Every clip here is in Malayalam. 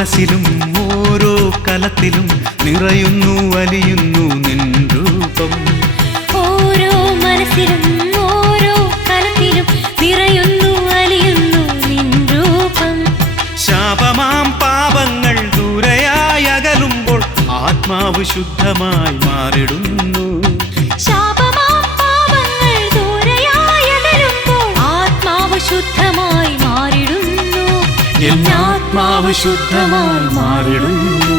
മനസ്സിലും ഓരോ കലത്തിലും നിറയുന്നു വലിയുന്നു നിൻ രൂപം. ഓരോ മനസ്സിലും ഓരോ കലത്തിലും നിറയുന്നു വലിയുന്നു നിൻ രൂപം. ശാപമാം പാപങ്ങൾ ദൂരെയായി അകലുമ്പോൾ ആത്മാവ് ശുദ്ധമായി മാറിടുന്നു. ശാപമാം പാപങ്ങൾ ദൂരെയായി അകലുമ്പോൾ ആത്മാവ് ശുദ്ധമായി മാറിടുന്നു. എന്നാത്മാവ് ശുദ്ധമായി മാറിടുന്നു.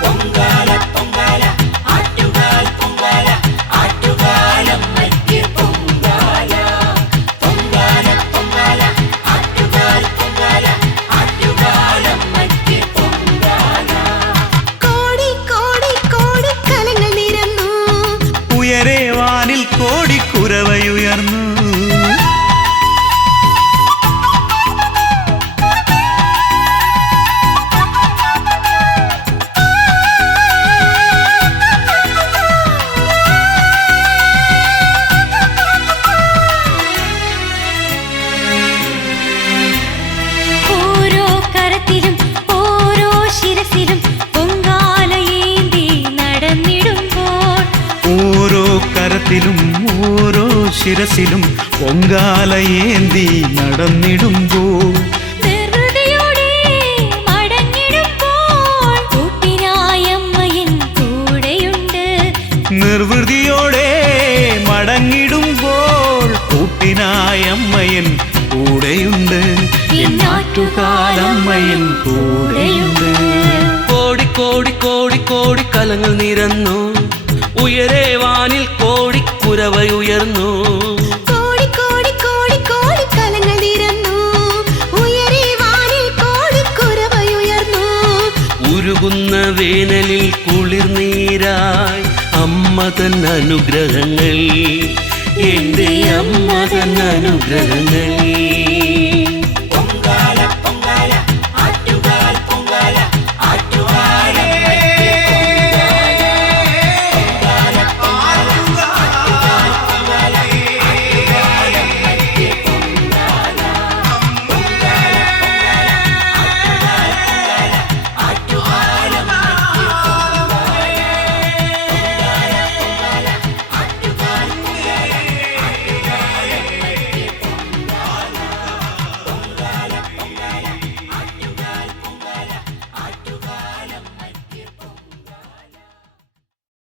പൊങ്കാല പൊങ്കാല ആറ്റുകാൽ പൊങ്കാല ആറ്റുകാലമ്മയ്ക്ക് പൊങ്കാല. പൊങ്കാല പൊങ്കാല ആറ്റുകാൽ പൊങ്കാല ആറ്റുകാലമ്മയ്ക്ക് പൊങ്കാല. കോടി കോടി കോടി കലങ്ങൾ നിരന്നു, ഉയരെ വാനിൽ കോടിക്കുരവയുയർന്നു. ഓരോ കരത്തിലും ഓരോ ശിരസിലും പൊങ്കാലയേന്തി നടന്നിടുമ്പോൾ, ഓരോ കരത്തിലും ഓരോ ശിരസിലും പൊങ്കാലയേന്തി നടന്നിടുമ്പോൾ, നിർവൃതിയോടെ മടങ്ങിടുമ്പോൾ കൂട്ടിനായമ്മയൻ കൂടെയുണ്ട്. നിർവൃതിയോടെ മടങ്ങിടുമ്പോൾ കൂട്ടിനായമ്മയൻ കൂടെയുണ്ട്. എന്നാറ്റുകാലമ്മയൻ കൂടെയുണ്ട്. കോടി കോടി കോടി കോടി കലങ്ങൾ നിരന്നു, ഉയരെ വാനിൽ കോടിക്കുരവയുയർന്നു. കോടി കോടി കോടി കോടി കലങ്ങൾ നിരന്നു, ഉയരെ വാനിൽ കോടിക്കുരവയുയർന്നു. ഉരുകുന്ന വേനലിൽ കുളിർനീരായി അമ്മ തൻ അനുഗ്രഹങ്ങൾ, എന്റെ അമ്മ തൻ അനുഗ്രഹങ്ങൾ.